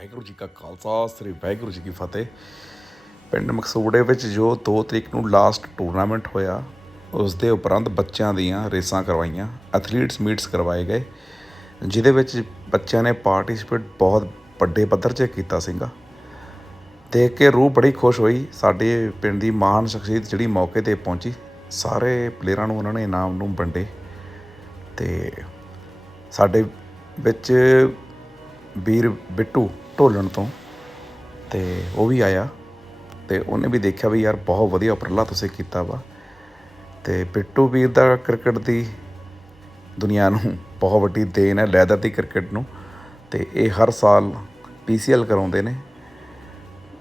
ਵਾਹਿਗੁਰੂ ਜੀ ਕਾ ਖਾਲਸਾ, ਸ੍ਰੀ ਵਾਹਿਗੁਰੂ ਜੀ ਕੀ ਫਤਿਹ। ਪਿੰਡ ਮਕਸੂੜੇ ਵਿੱਚ ਜੋ 2 ਤਰੀਕ ਨੂੰ ਲਾਸਟ ਟੂਰਨਾਮੈਂਟ ਹੋਇਆ ਉਸ ਦੇ ਉਪਰੰਤ ਬੱਚਿਆਂ ਦੀਆਂ ਰੇਸਾਂ ਕਰਵਾਈਆਂ ਐਥਲੀਟਸ ਮੀਟਸ ਕਰਵਾਏ ਗਏ, ਜਿਹਦੇ ਵਿੱਚ ਬੱਚਿਆਂ ਨੇ ਪਾਰਟਿਸਿਪੇਟ ਬਹੁਤ ਵੱਡੇ ਪੱਧਰ 'ਤੇ ਕੀਤਾ ਸੀਗਾ। ਦੇਖ ਕੇ ਰੂਹ ਬੜੀ ਖੁਸ਼ ਹੋਈ, ਸਾਡੇ ਪਿੰਡ ਦੀ ਮਹਾਨ ਸ਼ਖਸੀਅਤ ਜਿਹੜੀ ਮੌਕੇ ਤੇ ਪਹੁੰਚੀ, ਸਾਰੇ ਪਲੇਅਰਾਂ ਨੂੰ ਉਹਨਾਂ ਨੇ ਇਨਾਮ ਨੂੰ ਵੰਡੇ। ਤੇ ਸਾਡੇ ਵਿੱਚ ਵੀਰ ਬਿੱਟੂ ਢੋਲਣ ਤੋਂ ਤੇ ਉਹ ਵੀ ਆਇਆ ਤੇ ਉਹਨੇ ਵੀ ਦੇਖਿਆ ਵੀ ਯਾਰ ਬਹੁਤ ਵਧੀਆ ਉਪਰਾਲਾ ਤੁਸੀਂ ਕੀਤਾ ਵਾ ਤੇ ਬਿੱਟੂ ਵੀਰ ਦਾ ਕ੍ਰਿਕਟ ਦੀ ਦੁਨੀਆ ਨੂੰ ਬਹੁਤ ਵੱਡੀ ਦੇਣ ਹੈ, ਲੈਦਰ ਦੀ ਕ੍ਰਿਕਟ ਨੂੰ ਤੇ ਇਹ ਹਰ ਸਾਲ ਪੀਸੀਐਲ ਕਰਾਉਂਦੇ ਨੇ,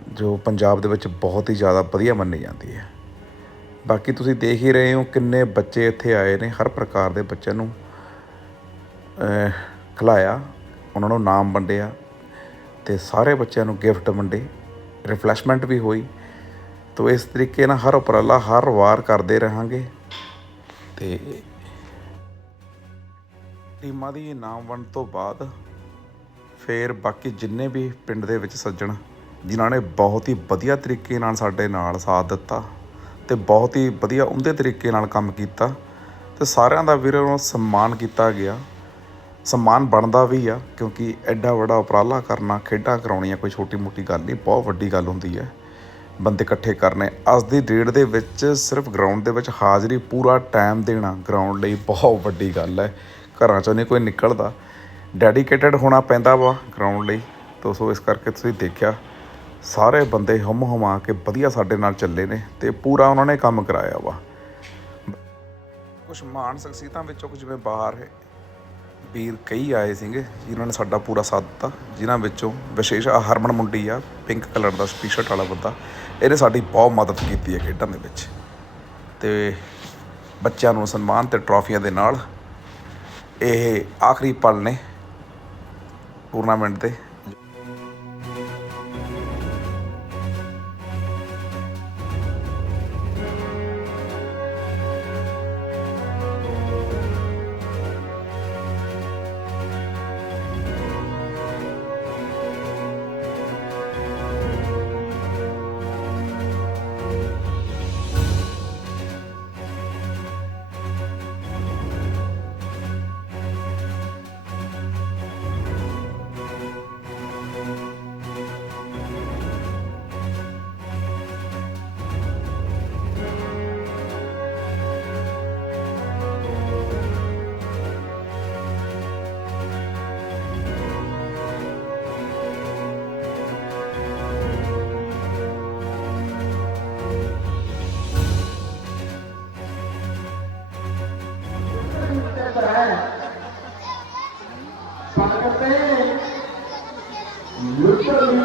ਜੋ ਪੰਜਾਬ ਦੇ ਵਿੱਚ ਬਹੁਤ ਹੀ ਜ਼ਿਆਦਾ ਵਧੀਆ ਮੰਨੀ ਜਾਂਦੀ ਹੈ। ਬਾਕੀ ਤੁਸੀਂ ਦੇਖ ਹੀ ਰਹੇ ਹੋ ਕਿੰਨੇ ਬੱਚੇ ਇੱਥੇ ਆਏ ਨੇ, ਹਰ ਪ੍ਰਕਾਰ ਦੇ ਬੱਚਿਆਂ ਨੂੰ ਖਿਲਾਇਆ, ਉਹਨਾਂ ਨੂੰ ਨਾਮ ਵੰਡਿਆ। ਤੇ ਸਾਰੇ ਬੱਚਿਆਂ ਨੂੰ ਗਿਫਟ ਵੰਡੇ ਰਿਫਰੈਸ਼ਮੈਂਟ ਵੀ ਹੋਈ। ਤੋ ਇਸ ਤਰੀਕੇ ਨਾਲ ਹਰ ਉਪਰਾਲਾ ਹਰ ਵਾਰ ਕਰਦੇ ਰਹਾਂਗੇ। ਤੇ ਟੀਮਾਂ ਦੀ ਇਨਾਮ ਵੰਡ ਤੋਂ ਬਾਅਦ ਫਿਰ ਬਾਕੀ ਜਿੰਨੇ ਵੀ ਪਿੰਡ ਦੇ ਵਿੱਚ ਸੱਜਣ, ਜਿਨ੍ਹਾਂ ਨੇ ਬਹੁਤ ਹੀ ਵਧੀਆ ਤਰੀਕੇ ਨਾਲ ਸਾਡੇ ਨਾਲ ਸਾਥ ਦਿੱਤਾ ਤੇ ਬਹੁਤ ਹੀ ਵਧੀਆ ਉਹਦੇ ਤਰੀਕੇ ਨਾਲ ਕੰਮ ਕੀਤਾ ਤੇ ਸਾਰਿਆਂ ਦਾ ਵੀਰਾਂ ਨੂੰ ਸਨਮਾਨ ਕੀਤਾ ਗਿਆ। ਸਨਮਾਨ ਬਣਦਾ ਵੀ ਆ, ਕਿਉਂਕਿ ਐਡਾ ਵੱਡਾ ਉਪਰਾਲਾ ਕਰਨਾ, ਖੇਡਾਂ ਕਰਾਉਣੀਆਂ ਕੋਈ ਛੋਟੀ ਮੋਟੀ ਗੱਲ ਨਹੀਂ, ਬਹੁਤ ਵੱਡੀ ਗੱਲ ਹੁੰਦੀ ਹੈ। ਬੰਦੇ ਇਕੱਠੇ ਕਰਨੇ, ਅੱਜ ਦੀ ਡੇਟ ਦੇ ਵਿੱਚ ਸਿਰਫ ਗਰਾਊਂਡ ਦੇ ਵਿੱਚ ਹਾਜ਼ਰੀ ਪੂਰਾ ਟਾਈਮ ਦੇਣਾ ਗਰਾਊਂਡ ਲਈ ਬਹੁਤ ਵੱਡੀ ਗੱਲ ਹੈ। ਘਰਾਂ ਚੋਂ ਨਹੀਂ ਕੋਈ ਨਿਕਲਦਾ। ਡੈਡੀਕੇਟਡ ਹੋਣਾ ਪੈਂਦਾ ਵਾ ਗਰਾਊਂਡ ਲਈ। ਤੋ ਸੋ ਇਸ ਕਰਕੇ ਤੁਸੀਂ ਦੇਖਿਆ, ਸਾਰੇ ਬੰਦੇ ਹਮ ਹਮਾ ਕੇ ਵਧੀਆ ਸਾਡੇ ਨਾਲ ਚੱਲੇ ਨੇ ਤੇ ਪੂਰਾ ਉਹਨਾਂ ਨੇ ਕੰਮ ਕਰਾਇਆ ਵਾ। ਕੁਝ ਮਾਨ ਸ਼ਖਸੀਅਤਾਂ ਵਿੱਚੋਂ ਕੁਝ ਜਿਵੇਂ ਬਾਹਰ ਵੀਰ ਕਈ ਆਏ ਸੀਗੇ, ਜਿਨ੍ਹਾਂ ਨੇ ਸਾਡਾ ਪੂਰਾ ਸਾਥ ਦਿੱਤਾ, ਜਿਨ੍ਹਾਂ ਵਿੱਚੋਂ ਵਿਸ਼ੇਸ਼ ਆ ਹਰਮਨ ਮੁੰਡੀ ਆ, ਪਿੰਕ ਕਲਰ ਦਾ ਟੀ-ਸ਼ਰਟ ਵਾਲਾ ਬੰਦਾ, ਇਹਨੇ ਸਾਡੀ ਬਹੁਤ ਮਦਦ ਕੀਤੀ ਹੈ ਖੇਡਾਂ ਦੇ ਵਿੱਚ। ਤੇ ਬੱਚਿਆਂ ਨੂੰ ਸਨਮਾਨ ਤੇ ਟਰਾਫੀਆਂ ਦੇ ਨਾਲ ਇਹ ਆਖਰੀ ਪਲ ਨੇ ਟੂਰਨਾਮੈਂਟ ਦੇ ਲੁੱਟਰ ਵੀ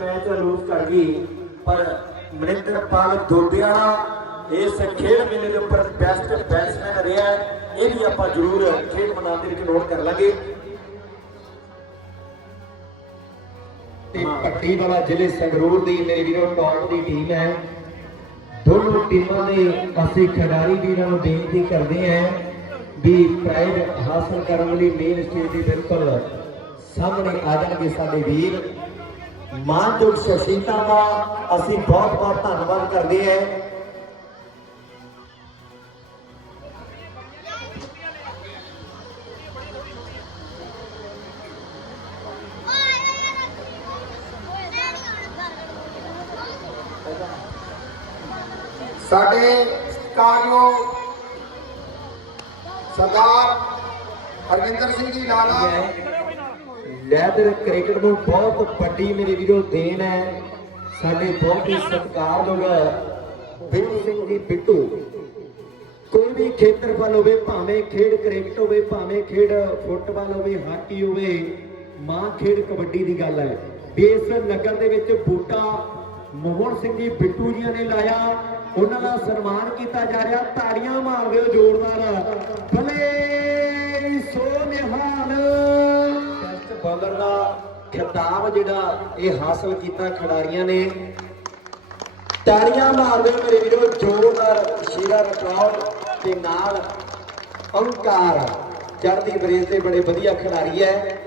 ਮੈਚ ਲੂਜ਼ ਕਰ ਗਈ ਪਰ ਮਨਿੰਦਰ ਪਾਲ ਦੋਡਿਆਣਾ ਇਸ ਖੇਡ ਮੇਲੇ ਦੇ ਉੱਪਰ ਬੈਸਟ ਬੈਟਸਮੈਨ ਰਿਹਾ ਇਹ ਵੀ ਆਪਾਂ ਜ਼ਰੂਰ ਖੇਡ ਮੈਦਾਨ ਦੇ ਵਿੱਚ ਨੋਟ ਕਰ ਲਾਂਗੇ। ਤੇ ਪੱਟੀ ਵਾਲਾ ਜ਼ਿਲ੍ਹੇ ਸੰਗਰੂਰ ਦੀ ਮੇਰੇ ਵੀਰੋ ਟੌਪ ਦੀ ਟੀਮ ਹੈ। ਦੋਨੋਂ ਟੀਮਾਂ ਦੇ ਅਸੀਂ ਖਿਡਾਰੀ ਵੀਰਾਂ ਨੂੰ ਬੇਨਤੀ ਕਰਦੇ ਹਾਂ ਵੀ ਪ੍ਰਾਈਜ਼ ਹਾਸਲ ਕਰਨ ਲਈ ਮੇਨ ਸਟੇਜ ਦੇ ਬਿਲਕੁਲ ਸਾਹਮਣੇ ਆ ਜਾਣਗੇ ਸਾਡੇ ਵੀਰ। ਮਾਨਯੋਗ ਸ਼ਖਸੀਅਤਾਂ ਦਾ ਅਸੀਂ ਬਹੁਤ ਬਹੁਤ ਧੰਨਵਾਦ ਕਰਦੇ ਹਾਂ। ਸਾਡੇ ਸਤਿਕਾਰਯੋਗ ਸਰਦਾਰ ਹਰਵਿੰਦਰ ਸਿੰਘ ਜੀ ਲਾਲਾ ਲੈਦਰ ਕ੍ਰਿਕਟ ਨੂੰ ਬਹੁਤ ਵੱਡੀ ਮੇਰੇ ਵੀਰੋ ਦੇਣ ਹੈ। ਸਾਡੇ ਬਹੁਤ ਹੀ ਸਤਿਕਾਰਯੋਗ ਬਿੱਟੂ ਸਿੰਘ ਜੀ, ਬਿੱਟੂ, ਕੋਈ ਵੀ ਖੇਤਰਫਲ ਹੋਵੇ, ਭਾਵੇਂ ਖੇਡ ਕ੍ਰਿਕਟ ਹੋਵੇ, ਭਾਵੇਂ ਖੇਡ ਫੁੱਟਬਾਲ ਹੋਵੇ, ਹਾਕੀ ਹੋਵੇ, ਮਾਂ ਖੇਡ ਕਬੱਡੀ ਦੀ ਗੱਲ ਹੈ। ਬੇਸ ਨਗਰ ਦੇ ਵਿੱਚ ਬੂਟਾ ਮੋਹਨ ਸਿੰਘ ਜੀ, ਬਿੱਟੂ ਜੀਆਂ ਨੇ ਲਾਇਆ। ਉਹਨਾਂ ਦਾ ਸਨਮਾਨ ਕੀਤਾ ਜਾ ਰਿਹਾ। ਤਾੜੀਆਂ ਮਾਰ ਦਿਓ ਜ਼ੋਰਦਾਰ। ਭਲੇ ਸੋ ਨਿਹਾਲ ਬੈਸਟ ਬਾਲਰ ਦਾ ਖਿਤਾਬ ਜਿਹੜਾ, ਇਹ ਹਾਸਲ ਕੀਤਾ ਖਿਡਾਰੀਆਂ ਨੇ। ਤਾੜੀਆਂ ਮਾਰ ਦਿਓ ਮੇਰੇ ਵੀਰੋ, ਜ਼ੋਰਦਾਰ ਸ਼ੀਰਾ ਰਟੌਰ ਤੇ ਨਾਲ ਓੰਕਾਰ ਚੜ੍ਹਦੀ ਬਰੇਜ਼ ਦੇ ਬੜੇ ਵਧੀਆ ਖਿਡਾਰੀ ਹੈ।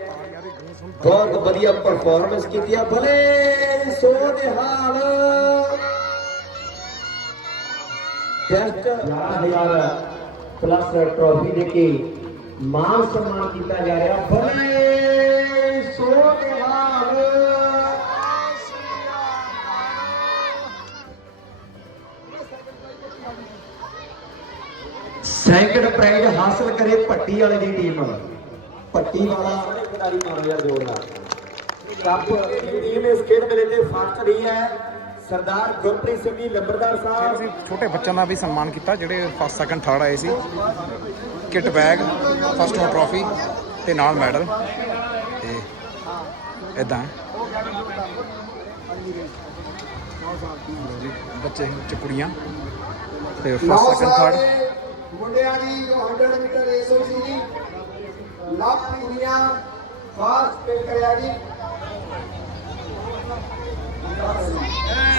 ਬਹੁਤ ਵਧੀਆ ਪਰਫਾਰਮੈਂਸ ਕੀਤੀ ਆ ਭਲੇ ਸੋ ਨਿਹਾਲ ਬੈਸਟ 11000 ਪਲੱਸ ਟਰੋਫੀ ਦੇ ਕੇ ਮਾਨ ਸਨਮਾਨ ਕੀਤਾ ਜਾ ਰਿਹਾ ਭਲੇ ਸੋ ਨਿਹਾਲ ਸੈਕੰਡ ਪ੍ਰਾਈਜ਼ ਹਾਸਲ ਕਰੇ ਭੱਟੀ ਵਾਲੇ ਦੀ ਟੀਮ ਭੱਟੀ ਵਾਲਾ ਸਾਰੇ ਖਿਡਾਰੀ ਮਾਰੋ ਯਾਰ ਜੋਰ ਨਾਲ ਕੱਪ ਦੀ ਟੀਮ ਹੈ ਸਰਦਾਰ ਗੁਰਪ੍ਰੀਤ ਸਿੰਘ ਜੀ ਲੰਬਰਦਾਰ ਸਾਹਿਬ। ਅਸੀਂ ਛੋਟੇ ਬੱਚਿਆਂ ਦਾ ਵੀ ਸਨਮਾਨ ਕੀਤਾ ਜਿਹੜੇ ਫਸਟ ਸੈਕੰਡ ਥਰਡ ਆਏ ਸੀ। ਕਿਟ ਬੈਗ ਫਸਟ ਨੂੰ ਟਰੋਫੀ ਤੇ ਨਾਲ ਮੈਡਲ। ਤੇ ਇਦਾਂ ਬੱਚੇ ਚ ਕੁੜੀਆਂ। ਤੇ ਫਸਟ ਸੈਕੰਡ ਥਰਡ। ਮੁੰਡਿਆਂ ਦੀ ਜੋ 100 ਮੀਟਰ ਰੇਸ ਹੋਈ ਸੀ ਜੀ ਲੱਖ ਪੀੜੀਆਂ ਫਾਸਟ ਪੇ ਕਰਿਆ ਜੀ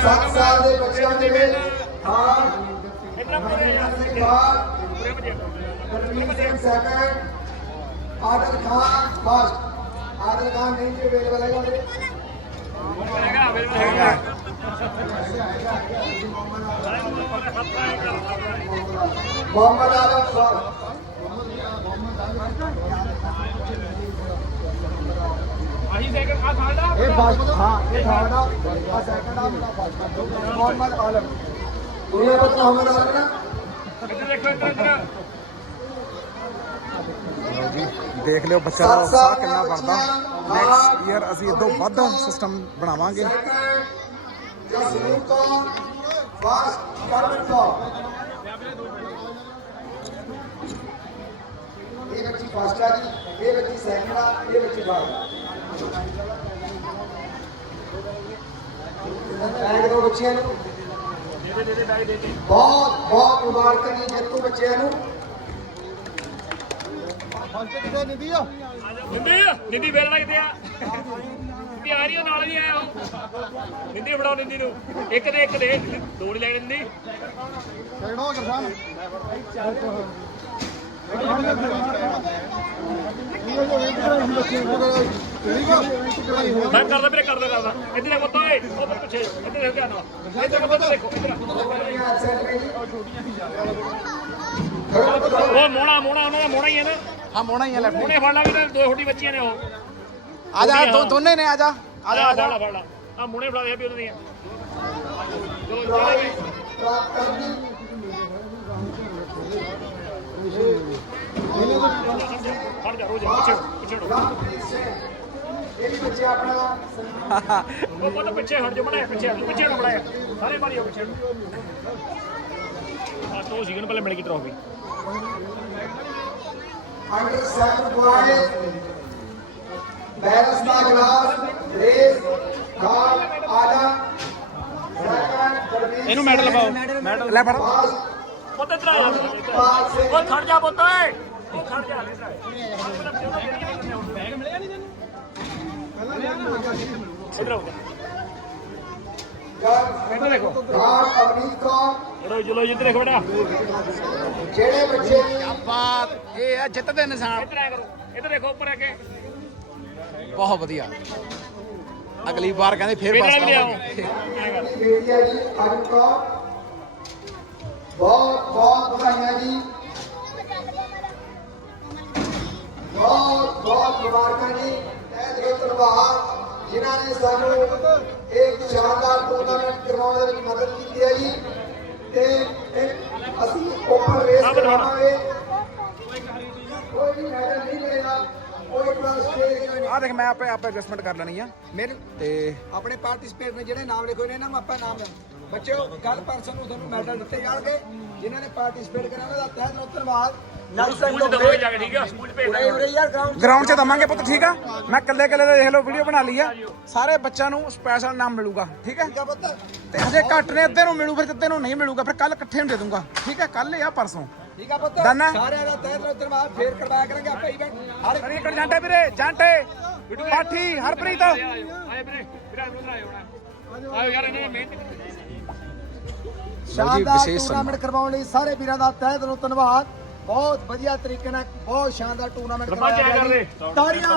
7 ਸਾਲ ਦੇ ਬੱਚਿਆਂ ਦੇ ਵਿੱਚ ਹਾਂ ਗੁਰਮੀਤ ਸਿੰਘ ਸੈਕੰਡ ਆਦਰ ਖਾਨ ਫਸਟ ਆਦਰ ਖਾਨ ਨਹੀਂ ਜੀ ਅਵੇਲੇਬਲ ਹੈਗਾ ਉਹਦੇ ਹੈਗਾ ਅਵੇਲੇਬਲ ਹੈਗਾ। ਮੁਹੰਮਦ ਆਦਮ ਫਸਟ ਮੁਹੰਮਦ ਆਦਮ ਇਹ ਫਸਟ ਹਾਂ ਇਹ ਥਰਡ ਆ ਆ ਸੈਕੰਡ ਆ ਮੇਰਾ ਫਸਟ ਮੁਹੰਮਦ ਆਲਮ। ਦੁਨੀਆ ਪਤ ਮੁਹੰਮਦ ਆਲਮ ਨਾ? ਦੇਖ ਲਿਓ ਬੱਚਿਆਂ ਦਾ ਉਤਸ਼ਾਹ ਕਿੰਨਾ ਬੱਚੀਆਂ, ਨੈਕਸਟ ਈਅਰ ਅਸੀਂ ਇਦੋਂ ਵੱਧ ਸਿਸਟਮ ਬਣਾਵਾਂਗੇ। ਜਸਮੀਨ ਫਸਟ ਕਰਮਨ ਇਹ ਬੱਚੀ ਫਸਟ ਆ ਜੀ ਇਹ ਬੱਚੀ ਸੈਕੰਡ ਆ ਇਹ ਬੱਚੀ ਥਰਡ ਬੈਗ ਦੋ ਬੱਚਿਆਂ ਨੂੰ। ਬਹੁਤ ਬਹੁਤ ਮੁਬਾਰਕਾਂ ਜੀ ਜੱਤੂ ਬੱਚਿਆਂ ਨੂੰ। ਨਿੰਦੀ ਨਿੰਦੀ ਆ। ਨਿੰਦੀ ਆ ਰਹੀ ਆ ਨਾਲ ਨਹੀਂ ਆਇਆ ਉਹ ਨਿੰਦੀ ਫੜਾਓ ਨਿੰਦੀ ਨੂੰ। ਇੱਕ ਦੇ ਇੱਕ ਦੇ। ਦੋ ਲੈ ਨਿੰਦੀ ਮੈਂ ਕਰਦਾ ਵੀਰੇ ਕਰਦਾ ਕਰਦਾ। ਇੱਧਰ ਆ ਪੁੱਤ ਓਏ ਉਹ ਪਿੱਛੇ। ਇੱਧਰ ਦੇਖ ਧਿਆਨ ਨਾਲ। ਇੱਧਰ ਪੁੱਤ ਦੇਖੋ ਇੱਧਰ ਉਹ ਮੋਣਾ ਮੋਣਾ ਉਹਨਾਂ ਦਾ ਮੋਣਾ ਹੀ ਹੈ ਨਾ। ਹਾਂ ਮੋਣਾ ਹੀ ਆ ਲੈਫਟ ਮੋਣੇ ਫੜ ਲਾ ਵੀ ਦੋ ਛੋਟੀ ਬੱਚੀਆਂ ਨੇ ਉਹ। ਆ ਜਾ ਦੋ ਦੋਨੇ ਨੇ ਆ ਜਾ। ਆ ਜਾ ਫੜ ਲਾ ਫੜ ਲਾ। ਆ ਮੋਣੇ ਫੜਾ ਦੇ ਵੀ ਉਹਨਾਂ ਦੀਆਂ। ਚਲੋ ਜਿਹੜੇ ਵੀ। ਪ੍ਰਾਪਤ ਕਰਨੀ ਫੜ ਜਾ ਰੋਜ਼ ਪਿੱਛੇ ਪਿੱਛੇ ਇਹ ਵੀ ਬੱਚੇ ਆਪਣਾ ਉਹ ਪੁੱਤ ਪਿੱਛੇ ਹਟ ਜਾ ਮੜਾ ਪਿੱਛੇ ਹਟ ਪਿੱਛੇ ਹਟ ਮੜਾ ਸਾਰੇ ਹੋ ਪਿੱਛੇ ਆ ਤੋ ਸੀਗਨ ਪਹਿਲੇ ਮਿਲ ਗਈ ਟਰੋਫੀ ਅੰਡਰ 7 ਬॉयਜ਼ ਬੈਰਸ ਦਾ ਗਲਾਸ ਰੇਸ ਗਾਲ ਸੈਕੰਡ ਇਹਨੂੰ ਮੈਡਲ ਲਵਾਓ। ਲੈ ਫੜ। ਪੁੱਤ ਇੱਧਰ ਆ। ਉਹ ਖੜ ਜਾ ਪੁੱਤ ਓਏ। ਉਹ ਖੜ ਜਾ। ਬੈਗ ਮਿਲਿਆ ਨਹੀਂ ਤੈਨੂੰ? ਇੱਧਰ ਦੇਖੋ ਗਾਲ ਅਵਨੀਤ ਕੌਰ ਚਲੋ ਚਲੋ ਇੱਧਰ ਦੇਖੋ ਬੇਟਾ ਜਿਹੜੇ ਬੱਚੇ ਬਾਤ ਇਹ ਆ ਜਿੱਤ ਦੇ ਨਿਸ਼ਾਨ ਇੱਧਰ ਆਇਆ ਕਰੋ ਇੱਧਰ ਦੇਖੋ ਉੱਪਰ ਆ ਬਹੁਤ ਵਧੀਆ ਅਗਲੀ ਵਾਰ ਕਹਿੰਦੇ ਫੇਰ ਬੇਟਾ ਬਸ ਵੀ ਲਿਆਓ ਕਰਾਂਗੇ ਆਇਆ ਕਰ। ਬੇਟੀ ਹੈ ਜੀ ਅਰੁਣ ਕੌਰ ਬਹੁਤ ਬਹੁਤ ਵਧਾਈਆਂ ਜੀ ਬਹੁਤ ਬਹੁਤ ਮੁਬਾਰਕਾਂ ਜੀ ਦਿਲੋਂ ਧੰਨਵਾਦ ਜਿਨ੍ਹਾਂ ਨੇ ਸਾਨੂੰ ਇੱਕ ਸ਼ਾਨਦਾਰ ਟੂਰਨਾਮੈਂਟ ਕਰਵਾਉਣ ਦੇ ਵਿੱਚ ਮਦਦ ਕੀਤੀ ਹੈ ਜੀ। ਤੇ ਅਸੀਂ ਓਪਨ ਰੇਸ। ਕਰਵਾਵਾਂਗੇ। ਕੋਈ ਵੀ ਮੈਡਲ ਨਹੀਂ ਮਿਲੇਗਾ। ਆ ਦੇਖ ਮੈਂ ਆਪੇ ਆਪੇ ਐਡਜਸਟਮੈਂਟ ਕਰ ਲੈਣੀ ਆ। ਮੇਰੇ ਤੇ ਆਪਣੇ ਪਾਰਟਿਸਪੇਟ ਨੇ ਜਿਹੜੇ ਨਾਮ ਲਿਖੇ ਨੇ ਨਾ ਆਪਾਂ ਨਾਮ ਲੈ ਬੱਚਿਓ ਕੱਲ ਪਰਸਨ ਨੂੰ ਤੁਹਾਨੂੰ ਮੈਡਲ ਦਿੱਤੇ ਜਾਣਗੇ। ਜਿਨ੍ਹਾਂ ਨੇ ਪਾਰਟਿਸਪੇਟ ਕਰਿਆ ਉਹਨਾਂ ਦਾ ਤਹਿ ਦਿਲੋਂ ਧੰਨਵਾਦ। ਸਕੂਲ ਚ ਦਵਾਂਗੇ ਜਾ ਕੇ ਠੀਕ ਆ। ਸਕੂਲ ਚ ਭੇਜ ਦਾਂਗੇ ਉਰੇ ਯਾਰ ਗਰਾਊਂਡ 'ਚ ਦਵਾਂਗੇ ਪੁੱਤ ਠੀਕ ਆ? ਮੈਂ ਕੱਲੇ ਕੱਲੇ ਦਾ ਦੇਖ ਲਓ ਵੀਡੀਓ ਬਣਾ ਲਈ ਆ। ਸਾਰੇ ਬੱਚਿਆਂ ਨੂੰ ਸਪੈਸ਼ਲ ਨਾਮ ਮਿਲੂਗਾ ਠੀਕ ਹੈ ਤੇ ਹਜੇ ਘੱਟ ਨੇ ਅੱਧੇ ਨੂੰ ਮਿਲੂ ਫਿਰ ਅੱਧੇ ਨੂੰ ਨਹੀਂ ਮਿਲੂਗਾ ਫਿਰ ਕੱਲ ਇਕੱਠੇ ਨੂੰ ਦੇ ਦੂੰਗਾ ਠੀਕ ਹੈ ਕੱਲ ਜਾਂ ਪਰਸੋਂ। ਠੀਕ ਆ ਪੁੱਤ? ਸਾਰਿਆਂ ਦਾ ਤਹਿ ਦਿਲੋਂ ਧੰਨਵਾਦ ਫੇਰ ਕਰਵਾਇਆ ਕਰਾਂਗੇ ਆਪਾਂ ਇਵੈਂਟ ਹਰ ਇੱਕ ਕਰੀ ਕਰ ਜਾਂਟੇ ਵੀਰੇ ਜਾਂਟੇ। ਪਾਠੀ ਹਰਪ੍ਰੀਤ। ਆਏ ਵੀਰੇ ਵੀਰੇ ਉਧਰ ਆਏ ਹੋਣਾ। ਆਇਓ ਯਾਰ ਇਹਨੇ ਮਿਹਨਤ ਸ਼ਾਨਦਾਰ ਵਿਸ਼ੇਸ਼ ਟੂਰਨਾਮੈਂਟ ਕਰਵਾਉਣ ਲਈ ਸਾਰੇ ਵੀਰਾਂ ਦਾ ਤਹਿ ਦਿਲੋਂ ਧੰਨਵਾਦ। ਬਹੁਤ ਵਧੀਆ ਤਰੀਕੇ ਨਾਲ ਬਹੁਤ ਸ਼ਾਨਦਾਰ ਟੂਰਨਾਮੈਂਟ ਕਰਵਾਇਆ ਗਿਆ ਜੀ। ਤਾੜੀਆਂ